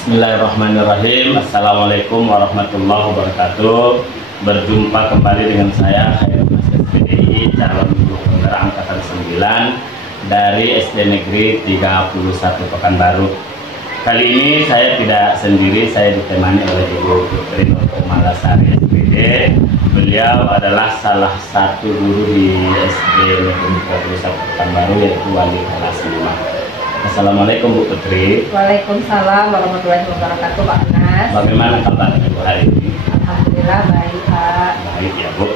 Bismillahirrahmanirrahim. Assalamualaikum warahmatullahi wabarakatuh. Berjumpa kembali dengan saya Khairul Mas SPDI, calon guru honorer angkatan 9 dari SD Negeri 31 Pekanbaru. Kali ini saya tidak sendiri, saya ditemani oleh Ibu Putri Malasari SPD. Beliau adalah salah satu guru di SD Negeri 31 Pekanbaru, yaitu wali kelas 5. Assalamualaikum Bu Putri. Waalaikumsalam warahmatullahi wabarakatuh, Pak Anas. Bagaimana kabarnya Bu hari ini? Alhamdulillah baik, Pak. Baik ya Bu.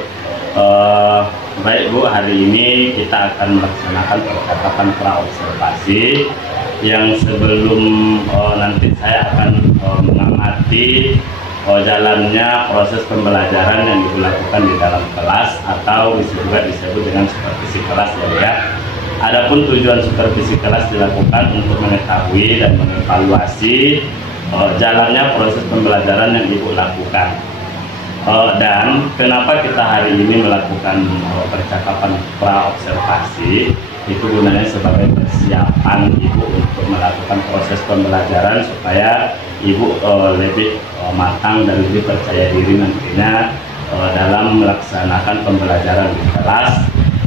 Baik Bu, hari ini kita akan melaksanakan percakapan praobservasi yang sebelum nanti saya akan mengamati jalannya proses pembelajaran yang dilakukan di dalam kelas, atau juga disebut dengan supervisi kelas ya. Adapun tujuan supervisi kelas dilakukan untuk mengetahui dan mengevaluasi jalannya proses pembelajaran yang Ibu lakukan. Dan kenapa kita hari ini melakukan percakapan praobservasi, itu gunanya sebagai persiapan Ibu untuk melakukan proses pembelajaran supaya Ibu lebih matang dan lebih percaya diri nantinya dalam melaksanakan pembelajaran di kelas,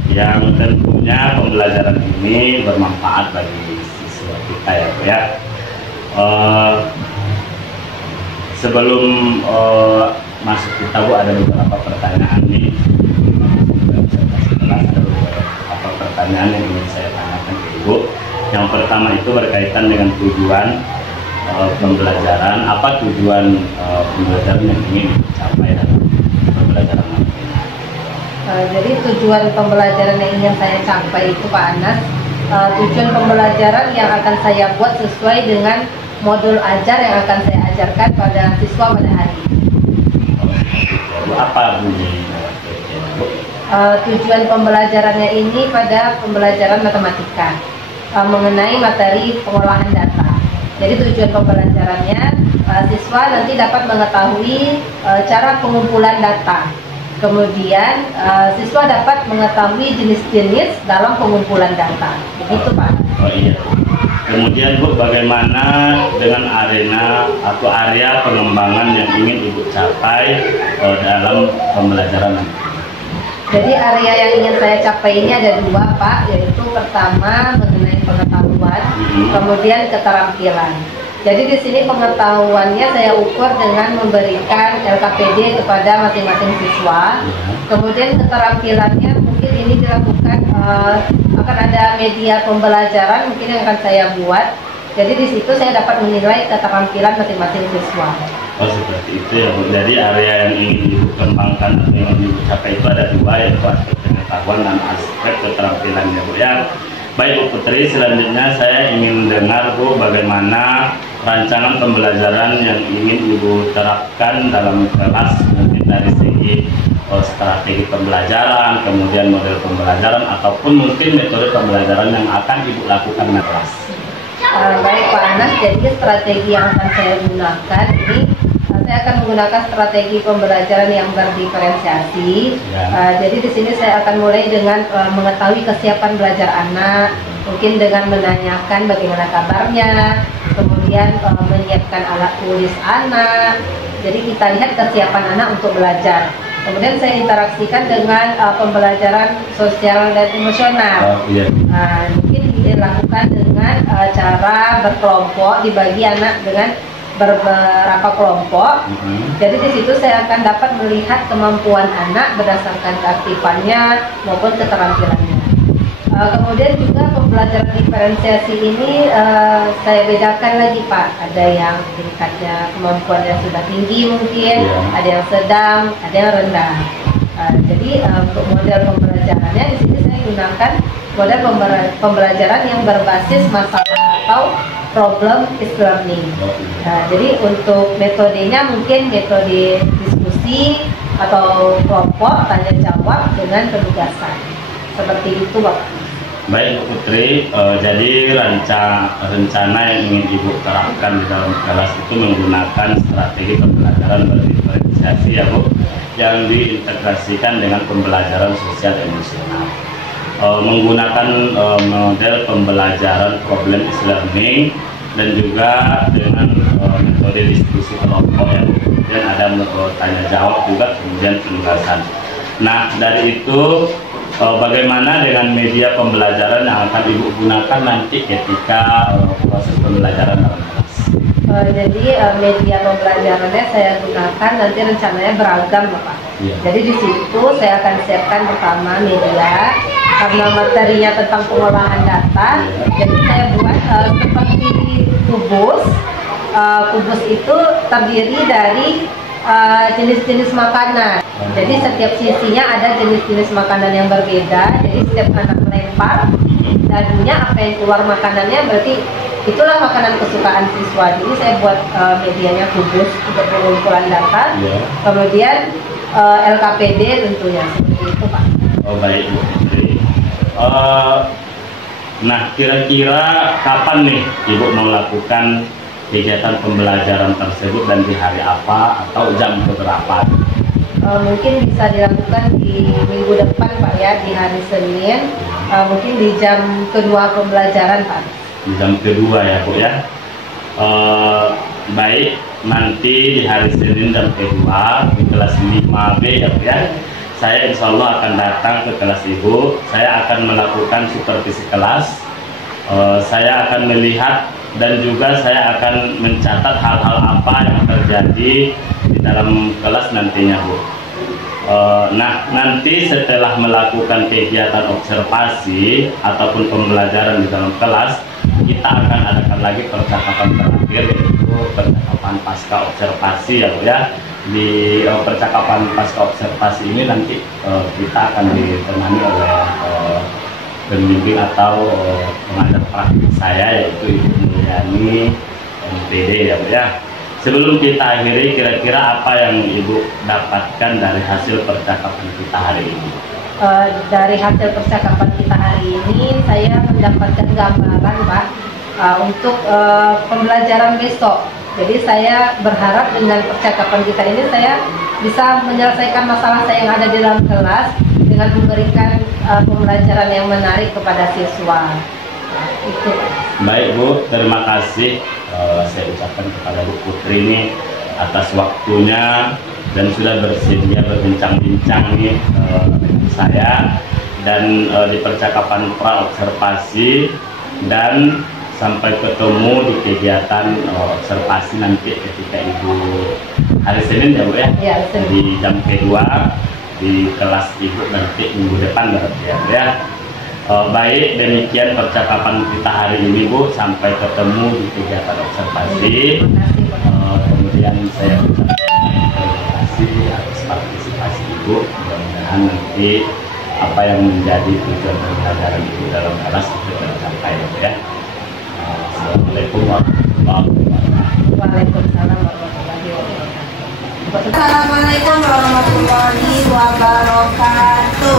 yang tentunya pembelajaran ini bermanfaat bagi siswa kita ya Bu ya. Sebelum masuk kita Bu, ada beberapa pertanyaan nih. Ada beberapa pertanyaan yang ingin saya tanyakan ke Ibu. Yang pertama itu berkaitan dengan tujuan pembelajaran. Apa tujuan pembelajaran yang ingin dicapai dalam pembelajaran nanti? Jadi tujuan pembelajaran yang ingin saya capai itu, Pak Anas, tujuan pembelajaran yang akan saya buat sesuai dengan modul ajar yang akan saya ajarkan pada siswa pada hari ini. Apa bunyi? Tujuan pembelajarannya ini pada pembelajaran matematika mengenai materi pengolahan data. Jadi tujuan pembelajarannya siswa nanti dapat mengetahui cara pengumpulan data. Kemudian siswa dapat mengetahui jenis-jenis dalam pengumpulan data. Begitu Pak. Oh iya. Kemudian Bu, bagaimana dengan arena atau area pengembangan yang ingin Ibu capai dalam pembelajaran nanti? Jadi area yang ingin saya capai ini ada dua Pak, yaitu pertama mengenai pengetahuan, kemudian keterampilan. Jadi di sini pengetahuannya saya ukur dengan memberikan LKPD kepada masing-masing siswa. Kemudian keterampilannya mungkin ini dilakukan akan ada media pembelajaran mungkin yang akan saya buat. Jadi di situ saya dapat menilai keterampilan masing-masing siswa. Oh seperti itu ya Bu. Jadi area yang ingin Ibu kembangkan atau yang ingin Ibu capai itu ada dua, yaitu aspek pengetahuan dan aspek keterampilan ya Bu ya. Baik Bu Putri, selanjutnya saya ingin dengar Bu bagaimana rancangan pembelajaran yang ingin Ibu terapkan dalam kelas, mungkin dari segi strategi pembelajaran, kemudian model pembelajaran, ataupun mungkin metode pembelajaran yang akan Ibu lakukan di kelas. Baik Pak Anas, jadi strategi yang akan saya gunakan ini, saya akan menggunakan strategi pembelajaran yang berdiferensiasi. Jadi di sini saya akan mulai dengan mengetahui kesiapan belajar anak, mungkin dengan menanyakan bagaimana kabarnya, kemudian menyiapkan alat tulis anak. Jadi kita lihat kesiapan anak untuk belajar. Kemudian saya interaksikan dengan pembelajaran sosial dan emosional. Mungkin dilakukan dengan cara berkelompok, dibagi anak dengan beberapa kelompok. Jadi di situ saya akan dapat melihat kemampuan anak berdasarkan keaktifannya maupun keterampilannya. Kemudian juga pembelajaran diferensiasi ini saya bedakan lagi Pak. Ada yang tingkatnya kemampuan yang sudah tinggi mungkin, ada yang sedang, ada yang rendah. Jadi untuk model pembelajarannya di sini saya gunakan model pembelajaran yang berbasis masalah atau problem is learning. Jadi untuk metodenya mungkin metode diskusi atau kelompok tanya jawab dengan penugasan. Seperti itu Bapak. Baik Bu Putri, jadi rencana yang ingin Ibu terapkan di dalam kelas itu menggunakan strategi pembelajaran berdiferensiasi ya Bu, yang diintegrasikan dengan pembelajaran sosial emosional. Menggunakan model pembelajaran problem is learning dan juga dengan metode diskusi kelompok yang kemudian ada tanya jawab juga, kemudian penugasan. Nah, dari itu bagaimana dengan media pembelajaran yang akan Ibu gunakan nanti ketika proses pembelajaran dalam kelas? Jadi media pembelajarannya saya gunakan nanti rencananya beragam, Bapak. Ya. Jadi di situ saya akan siapkan pertama media karena materinya tentang pengolahan data. Jadi saya buat seperti kubus. Kubus itu terdiri dari jenis-jenis makanan. Jadi setiap sisinya ada jenis-jenis makanan yang berbeda. Jadi setiap anak melempar dadunya, apa yang keluar makanannya berarti itulah makanan kesukaan siswa. Jadi saya buat medianya kubus untuk pengumpulan data. Kemudian LKPD tentunya seperti itu, Pak. Oh, baik, Bu. Nah, kira-kira kapan nih Ibu melakukan kegiatan pembelajaran tersebut dan di hari apa atau jam berapa? Mungkin bisa dilakukan di minggu depan, Pak, ya, di hari Senin. Mungkin di jam kedua pembelajaran, Pak. Di jam kedua ya, Bu, ya. Baik, nanti di hari Senin jam kedua di kelas 5B ya, Bu, ya. Saya insya Allah akan datang ke kelas Ibu. Saya akan melakukan supervisi kelas. Saya akan melihat dan juga saya akan mencatat hal-hal apa yang terjadi di dalam kelas nantinya, Bu. Nah, nanti setelah melakukan kegiatan observasi ataupun pembelajaran di dalam kelas, kita akan adakan lagi percakapan terakhir, yaitu percakapan pasca observasi ya, Bu, ya. Di percakapan pasca observasi ini nanti kita akan ditemani oleh pembimbing atau pengajar praktik saya, yaitu Ibu Mulyani MPD ya, Bu, ya. Sebelum kita akhiri, kira-kira apa yang Ibu dapatkan dari hasil percakapan kita hari ini? Dari hasil percakapan kita hari ini, saya mendapatkan gambaran, Pak, untuk pembelajaran besok. Jadi saya berharap dengan percakapan kita ini saya bisa menyelesaikan masalah saya yang ada di dalam kelas dengan memberikan pembelajaran yang menarik kepada siswa. Itu. Baik, Bu, terima kasih saya ucapkan kepada Bu Putri ini atas waktunya dan sudah bersedia berbincang-bincang nih dengan saya dan di percakapan pra observasi, dan sampai ketemu di kegiatan observasi nanti ketika Ibu hari Senin ya, Bu, ya? Ya, di jam kedua di kelas Ibu nanti minggu depan berarti ya, Bu, ya. Baik, demikian percakapan kita hari ini, Bu. Sampai ketemu di kegiatan observasi. Kemudian saya ucapkan terima kasih atas partisipasi Ibu. Mudah-mudahan nanti apa yang menjadi tujuan pembelajaran Ibu dalam kelas itu tercapai, ya. Assalamualaikum warahmatullahi wabarakatuh. Waalaikumsalam warahmatullahi wabarakatuh. Assalamualaikum warahmatullahi wabarakatuh.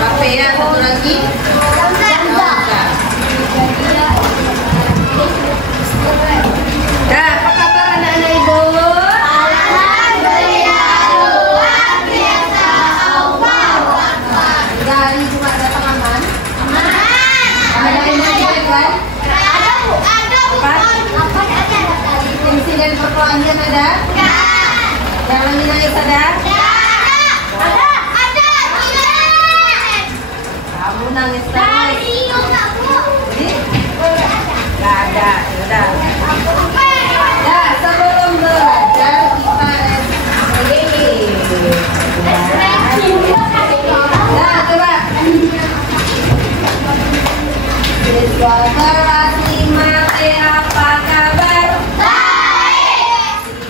Apa ya, satu lagi? bawahnya ada? Ya. Yang lebih nangis ada? Ya. Ada. Kamu nangis terus. Jadi? Gak ada. Yaudah. Ya, sebelum belajar kita nah, coba. Siswa kelas 5B apa kabar? Baik.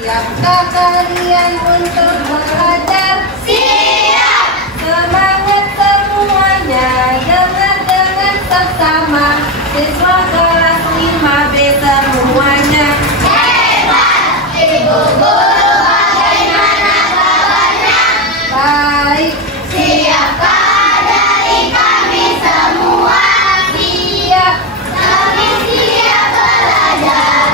Siapkah kalian untuk belajar? Siap. Semangat semuanya, dengar sesama. Siswa kelas 5B semuanya. Hebat. Ibu guru bagaimana kabarnya? Baik. Siapkah dari kami semua? Siap. Kami siap belajar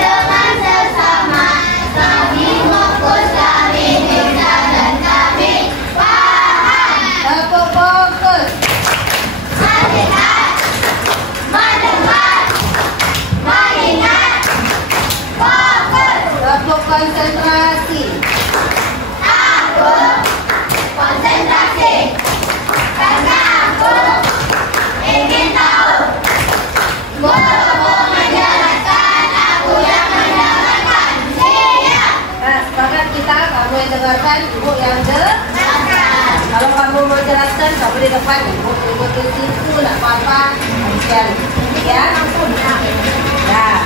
dengan sesama. Kami fokus, kami bisa dan kami paham. Tepuk fokus. Melihat, mendengar, mengingat. Fokus. Tepuk konsentrasi. Aku konsentrasi karena aku ingin tahu. Guru menjelaskan, aku yang mendengarkan. Siap. Nah, semangat kita, kamu yang dengarkan, ibu yang dengarkan. Kalau kamu mau jelaskan, kamu di depan, ibu di situ, tidak apa-apa. Ya. Nah,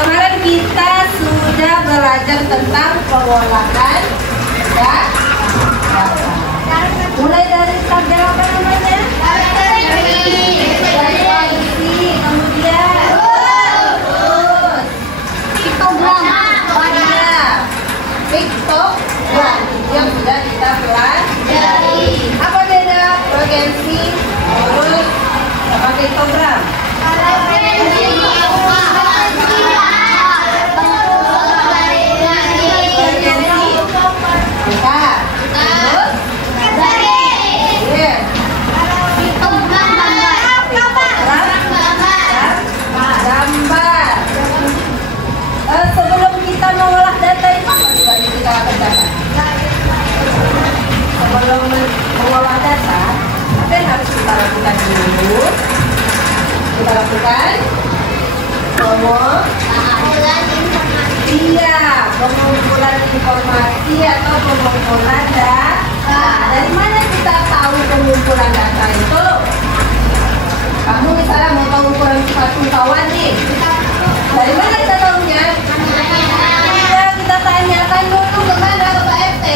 kemarin kita sudah belajar tentang pengolahan ya. Mulai dari tabel apa namanya? Dari kondisi, kemudian terus piktogram, piktogram yang sudah kita pelajari. Apa beda progensi terus sama piktogram? Sebelum kita mengolah data itu apa juga yang kita kerjakan? Sebelum mengolah data, apa yang harus kita lakukan dulu? Kita lakukan pengumpulan informasi. Iya, pengumpulan informasi atau pengumpulan data. Dari mana kita tahu pengumpulan data itu? Kamu misalnya mau tahu ukuran sepatu kawan nih. Dari mana kita tahunya? Ya, kita tanyakan dulu ke mana, ke Pak RT.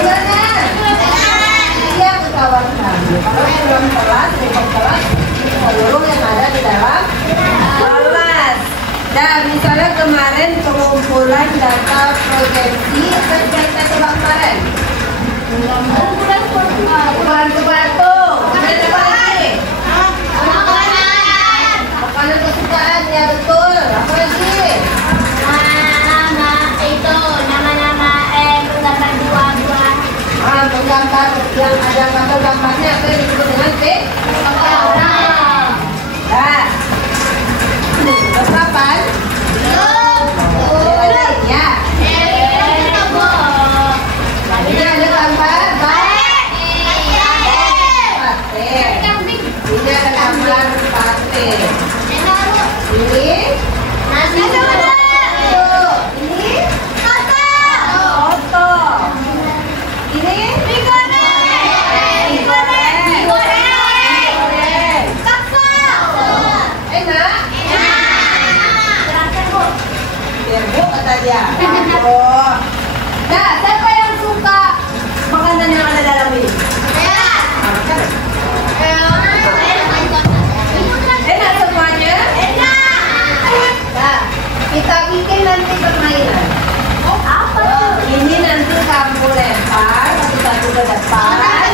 Kemana? Iya, ke kawan kami. Kalau dalam kelas, seluruh yang ada di dalam kelas. Dan misalnya kemarin pengumpulan data provinsi, kita coba kemarin. Pengumpulan sepatu. Kemudian apa lagi? Makanan kesukaan, ya betul. Apa lagi? Nama-nama penggambar buah-buah. Penggambar yang ada gambar-gambarnya apa yang disebut dengan piktogram. Nah, berapaan? Ya. Ini ada gambar baik. Ini ada gambar pate. Ini nasi goreng. Ini foto. Ini mie goreng. Kakak. Enak. Biar Bu kata dia. Nah, siapa yang suka makanan yang ada dalam ini? Enak semuanya? Enak. Nah, kita bikin nanti permainan. Apa tuh? Ini nanti kamu lempar satu-satu ke depan.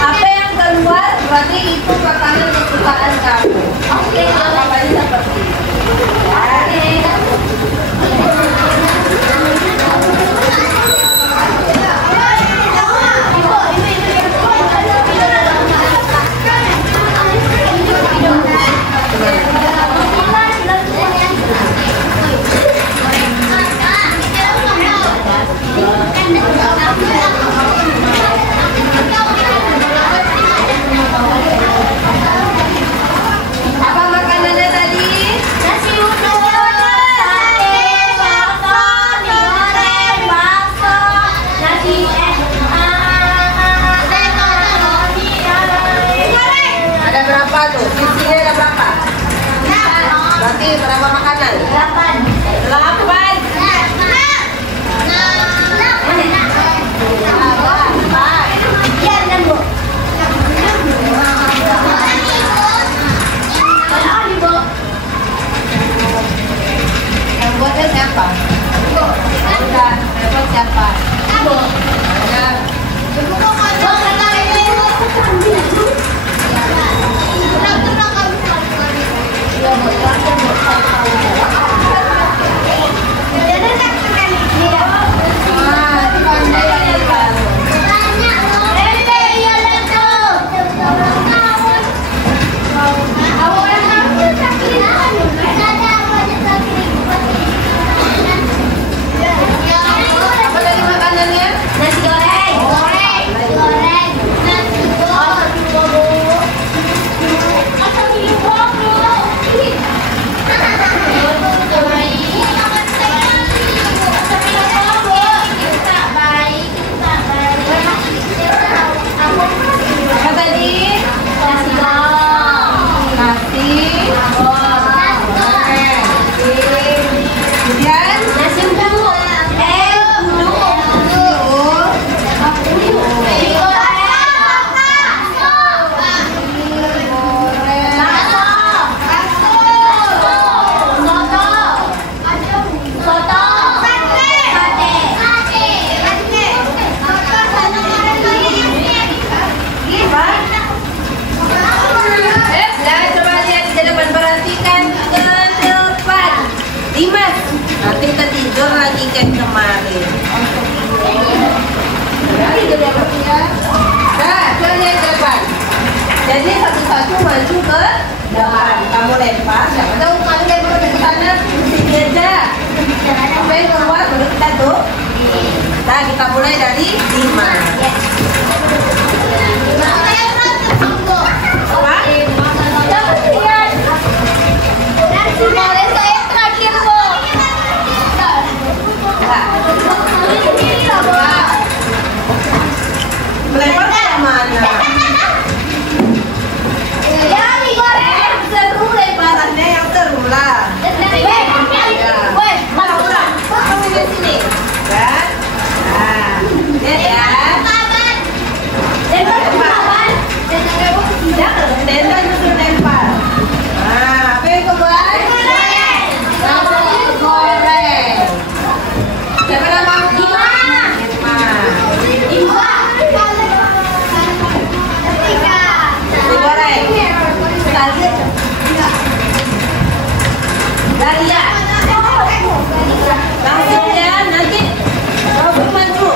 Apa yang keluar berarti itu makanan kesukaan kamu. Oke, apa-apanya seperti itu. tiket kemarin. Jadi jadi apa ya? Nah, coba lihat ke depan. Jadi satu-satu maju ke depan. Kamu lempar. Siapa tahu kamu lempar ke sana, sini aja. Sampai keluar baru kita tuh. Nah, kita mulai dari 5. Melempar ke mana? Seru lemparannya yang seru lah. Tenda justru lempar. Nah, apa yang keluar? Goreng. Siapa nama? Digoreng. Dalia. Langsung ya, nanti Robin maju.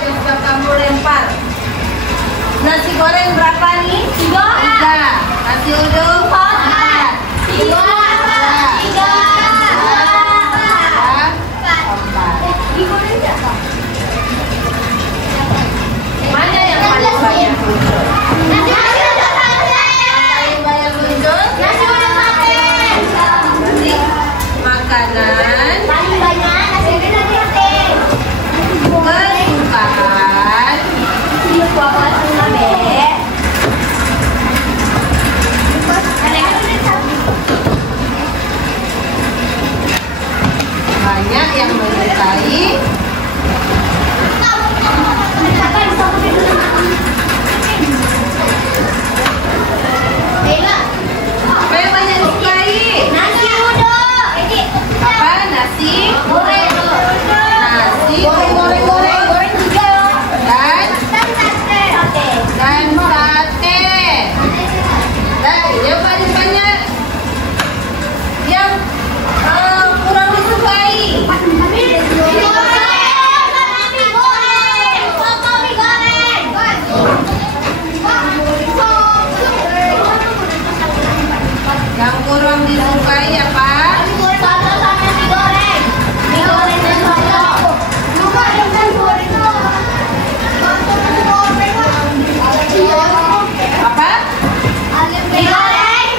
yang sudah kamu lempar. Nasi goreng berapa nih? 3. Nasi uduk 4. 3. Mana yang paling banyak muncul? Nasi makanan paling banyak nasi uduk kesukaan banyak yang menyukai apa yang banyak disukai? nasi uduk Apa? Nasi goreng goreng juga dan sate. Oke. dan sate. Dan yang paling banyak yang kurang disukai. Yang kurang disukai apa? Apa? Goreng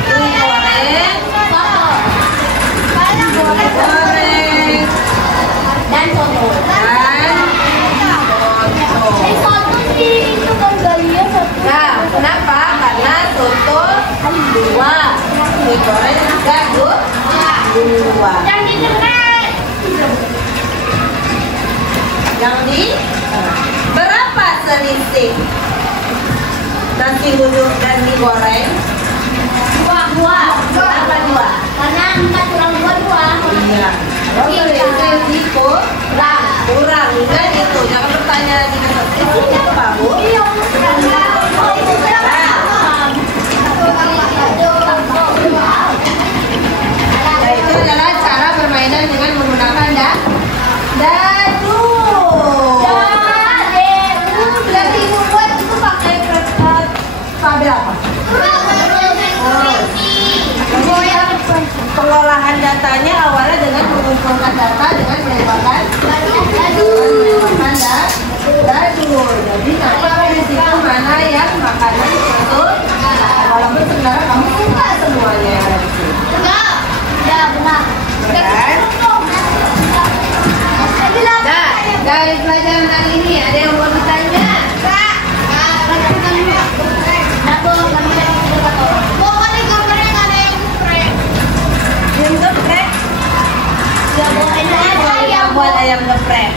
Dan soto. Nah, kenapa? Karena soto 2, mie goreng juga 2. Yang di berapa selisih nasi uduk dan mie goreng? 2. Berapa 2? Karena 4 kurang 2. Iya. Kalau selisih kurang juga gitu. Jangan bertanya lagi ke itu kamu. Nah, itu adalah cara permainan dengan menggunakan dadu. Berarti ibu buat itu pakai kabel apa? Pengolahan datanya awalnya dengan mengumpulkan data dengan menembakkan dadu. Jadi nanti di situ mana yang makanan itu walaupun sebenarnya kamu suka semuanya yang ada di sini. Nah, dari pelajaran hari ini ada yang mau ditanya? Yang geprek? Yang buat ayam geprek.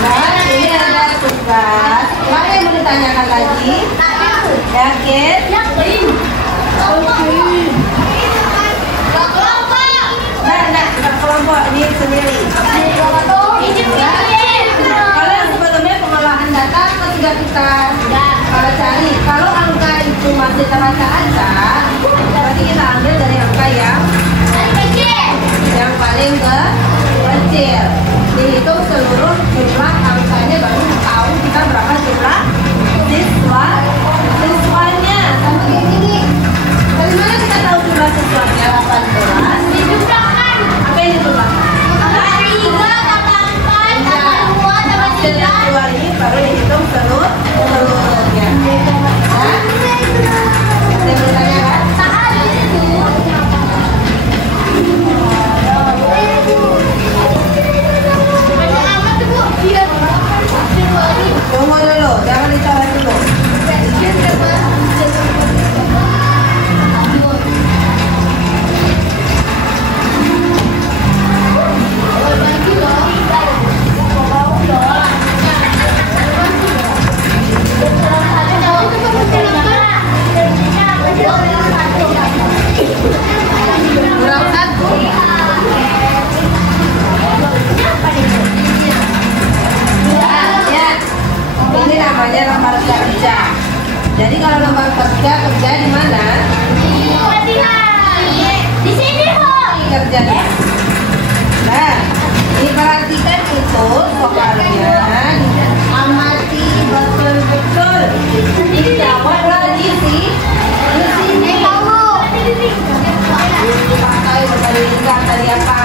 Nah, ini ada tugas. Apa yang mau ditanyakan lagi? Yakin? Nah, kelompok ini sendiri. Kalau yang sebelumnya pengolahan data apa sudah kita cari? Kalau angka itu masih teracak-acak, berarti kita ambil dari angka yang paling kecil. Dihitung seluruh jumlah angkanya baru tahu kita berapa jumlah siswanya. Sama kayak gini. Dari mana kita tahu jumlah siswanya? 18. Apa yang dijumlahkan? 3, 4, 2 ini baru dihitung seluruhnya. Nah, ada yang bertanyakan? Tunggu dulu, jangan dicoret dulu. Jadi kalau lembar kerja di mana? Di sini kok. Kerjanya. Nah, diperhatikan itu soalnya, amati betul-betul, dijawab lagi sih. Di sini kamu pakai membandingkan tadi apa?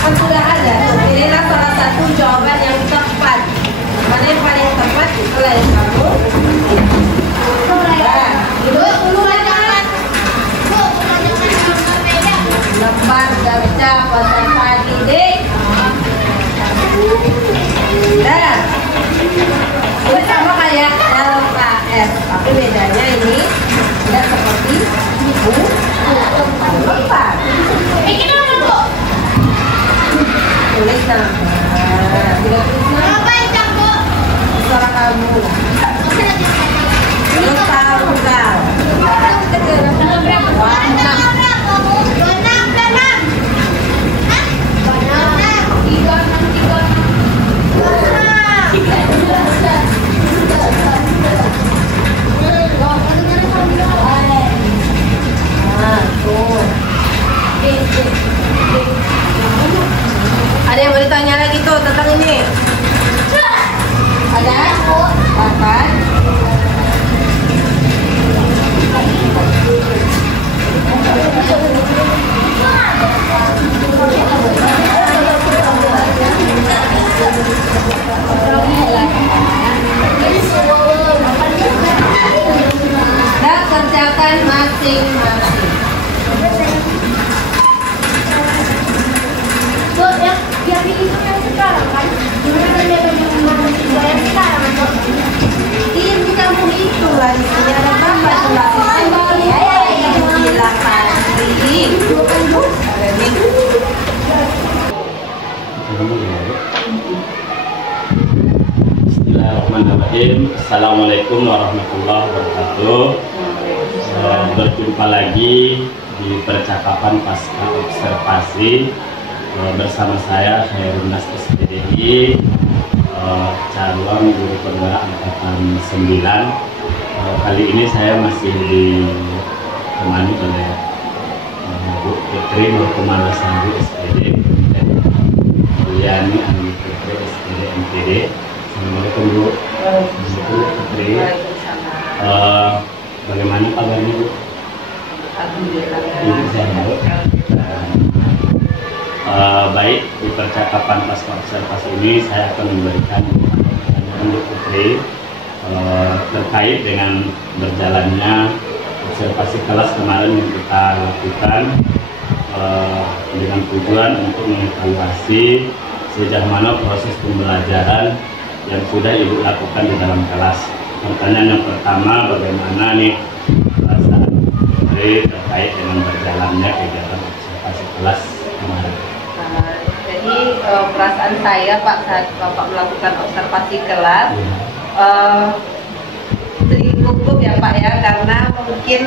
Kan sudah ada. Pilihlah salah satu jawaban yang tepat. Mana yang paling tepat itulah yang kamu. Lembar kerja pasal pagi dek. Nah, ini sama kayak LKS, tapi bedanya ini tidak seperti buku lembar. Ini apa kok? Tulis nama, tidak tulis nama. Apa yang kok? Suara kamu. Terus tanggal. Ada yang mau ditanya lagi tuh tentang ini? Ada? Apa? Dan kerjakan masing-masing. Yang dihitung sekarang kan? Gimana dia yang sekarang atau? Iya, kamu hitung lah di sini ada berapa jumlahnya? Silakan. Bismillahirrahmanirrahim. Assalamualaikum warahmatullahi wabarakatuh. Berjumpa lagi di percakapan pasca observasi bersama saya Khairun Nas SPDI, calon guru penggerak angkatan 9. Kali ini saya masih ditemani oleh Bu Putri Nurkumala Sari SPD, kemudian Yuliani Ani Putri SPD MPD. Assalamualaikum Bu. Bu Putri. Bagaimana kabarnya Bu? Alhamdulillah. Ibu sehat. Baik, di percakapan pasca observasi ini saya akan memberikan pertanyaan Bu Putri terkait dengan berjalannya observasi kelas kemarin yang kita lakukan dengan tujuan untuk mengevaluasi sejauh mana proses pembelajaran yang sudah Ibu lakukan di dalam kelas. Pertanyaan yang pertama, bagaimana nih perasaan Putri terkait dengan berjalannya kegiatan observasi kelas kemarin? Jadi perasaan saya Pak saat Bapak melakukan observasi kelas sedikit gugup ya Pak ya, karena mungkin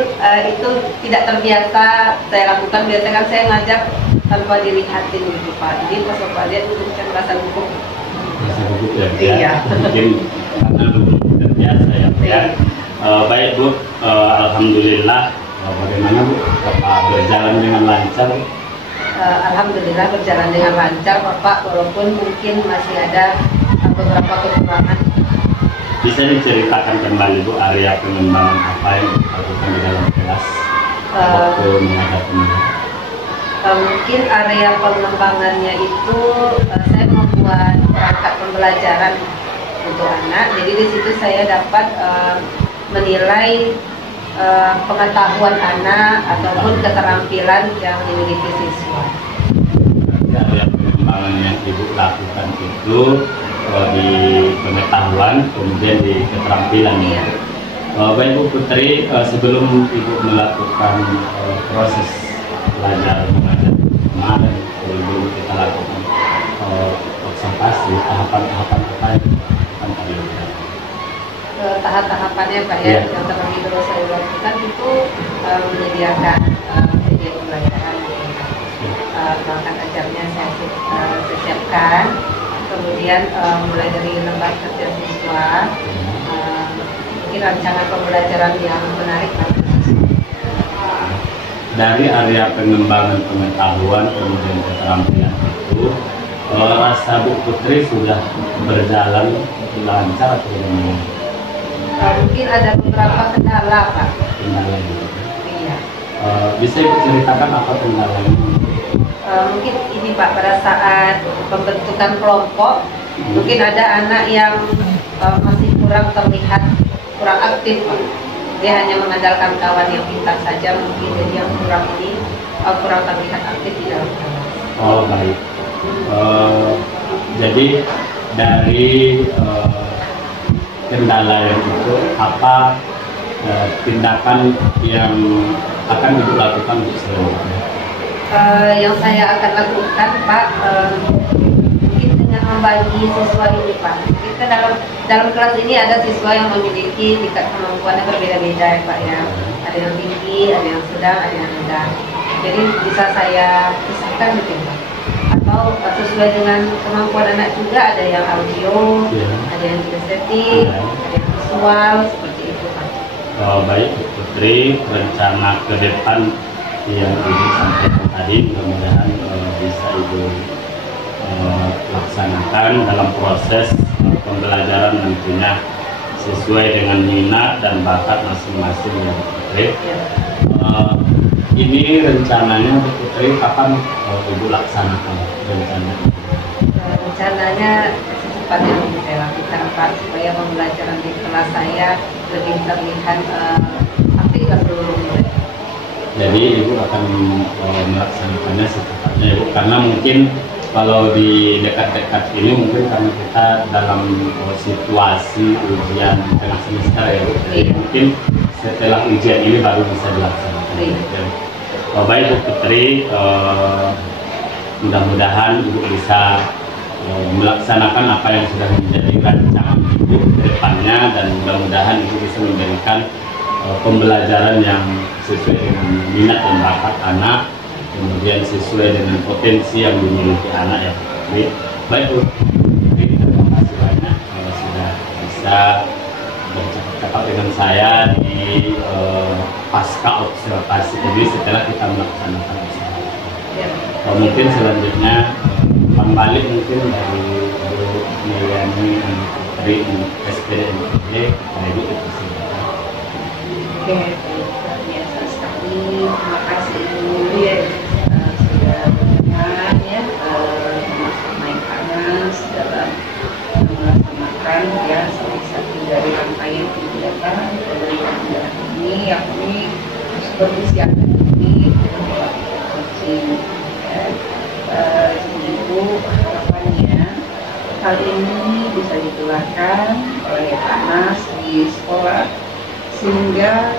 itu tidak terbiasa saya lakukan. Biasanya kan saya ngajar tanpa dilihatin gitu Pak. Jadi pas Bapak lihat itu saya merasa gugup. Merasa gugup ya? Iya. Mungkin karena belum terbiasa ya Pak ya. Baik Bu, alhamdulillah. Bagaimana Bu? Bapak berjalan dengan lancar? Alhamdulillah berjalan dengan lancar Bapak, walaupun mungkin masih ada beberapa kekurangan. Bisa diceritakan kembali Bu area pengembangan apa yang dilakukan di dalam kelas waktu mengajar kemarin? Mungkin area pengembangannya itu saya membuat perangkat pembelajaran untuk anak. Jadi di situ saya dapat menilai pengetahuan anak ataupun keterampilan yang dimiliki siswa. Area pengembangan yang Ibu lakukan itu di pengetahuan, kemudian di keterampilan. Iya. Baik Bu Putri, sebelum Ibu melakukan proses belajar mengajar kemarin, sebelum kita lakukan observasi, tahapan-tahapan apa yang akan tadi? Tahap-tahapannya Pak ya, yang terlebih dahulu saya lakukan itu menyediakan media pembelajaran, perangkat ajarnya saya siapkan, kemudian mulai dari lembar kerja siswa, mungkin mungkin rancangan pembelajaran yang menarik. Dari area pengembangan pengetahuan kemudian keterampilan itu, rasa Bu Putri sudah berjalan lancar atau bagaimana? Mungkin ada beberapa kendala, Pak. Kendala itu. Iya. Bisa Ibu ceritakan apa kendalanya? Mungkin ini Pak, pada saat pembentukan kelompok, mungkin ada anak yang masih kurang terlihat, kurang aktif, Pak. Dia hanya mengandalkan kawan yang pintar saja, mungkin jadi yang kurang terlihat aktif di dalam kelas. Oh baik. Jadi dari kendala yang itu, apa tindakan yang akan Ibu lakukan untuk selanjutnya? Yang saya akan lakukan, Pak, mungkin dengan membagi siswa ini, Pak. Kita dalam kelas ini ada siswa yang memiliki tingkat kemampuannya berbeda-beda, ya, Pak, ya. Ada yang tinggi, ada yang sedang, ada yang rendah. Jadi bisa saya pisahkan mungkin, Pak. Atau sesuai dengan kemampuan anak juga, ada yang audio, ada yang kinestetik, ada yang visual, seperti itu, Pak. Baik Bu Putri, rencana ke depan yang Ibu sampaikan tadi mudah-mudahan bisa Ibu laksanakan dalam proses pembelajaran nantinya sesuai dengan minat dan bakat masing-masing ya Bu Putri. Ini rencananya Bu Putri kapan Ibu laksanakan rencananya secepatnya yang saya lakukan, Pak, supaya pembelajaran di kelas saya lebih terlihat aktif dan seluruhnya. Jadi Ibu akan melaksanakannya secepatnya Ibu, karena mungkin kalau di dekat-dekat ini mungkin karena kita dalam situasi ujian tengah semester ya Bu. Jadi mungkin setelah ujian ini baru bisa dilaksanakan. Baik Bu Putri, mudah-mudahan Ibu bisa melaksanakan apa yang sudah menjadi rancangan Ibu ke depannya, dan mudah-mudahan Ibu bisa memberikan pembelajaran yang sesuai dengan minat dan bakat anak, kemudian sesuai dengan potensi yang dimiliki anak ya. Baik Bu, terima kasih banyak sudah bisa bercakap-cakap dengan saya di pasca observasi ini setelah kita melaksanakan usaha. Mungkin selanjutnya kembali mungkin dari Bu Niliani dari SPD NPD, Ibu itu sih. Oke, biasa sekali. Terima kasih Ibu sudah berkenan ya main panas dalam melaksanakan ya salah satu dari rangkaian kegiatan pembelajaran ini, yakni persiapan ini coaching. Jadi Ibu, harapannya hal ini bisa dikeluarkan oleh Anas di sekolah, sehingga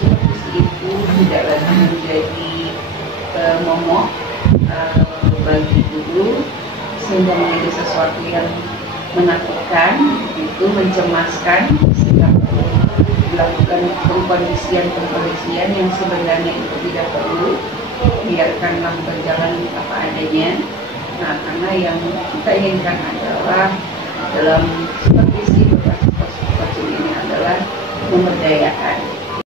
supervisi itu tidak lagi menjadi momok bagi guru, sehingga menjadi sesuatu yang menakutkan, itu mencemaskan, sehingga perlu dilakukan pengkondisian yang sebenarnya itu tidak perlu, biarkanlah berjalan apa adanya. Nah, karena yang kita inginkan adalah dalam supervisi berbasis coaching ini adalah memberdayakan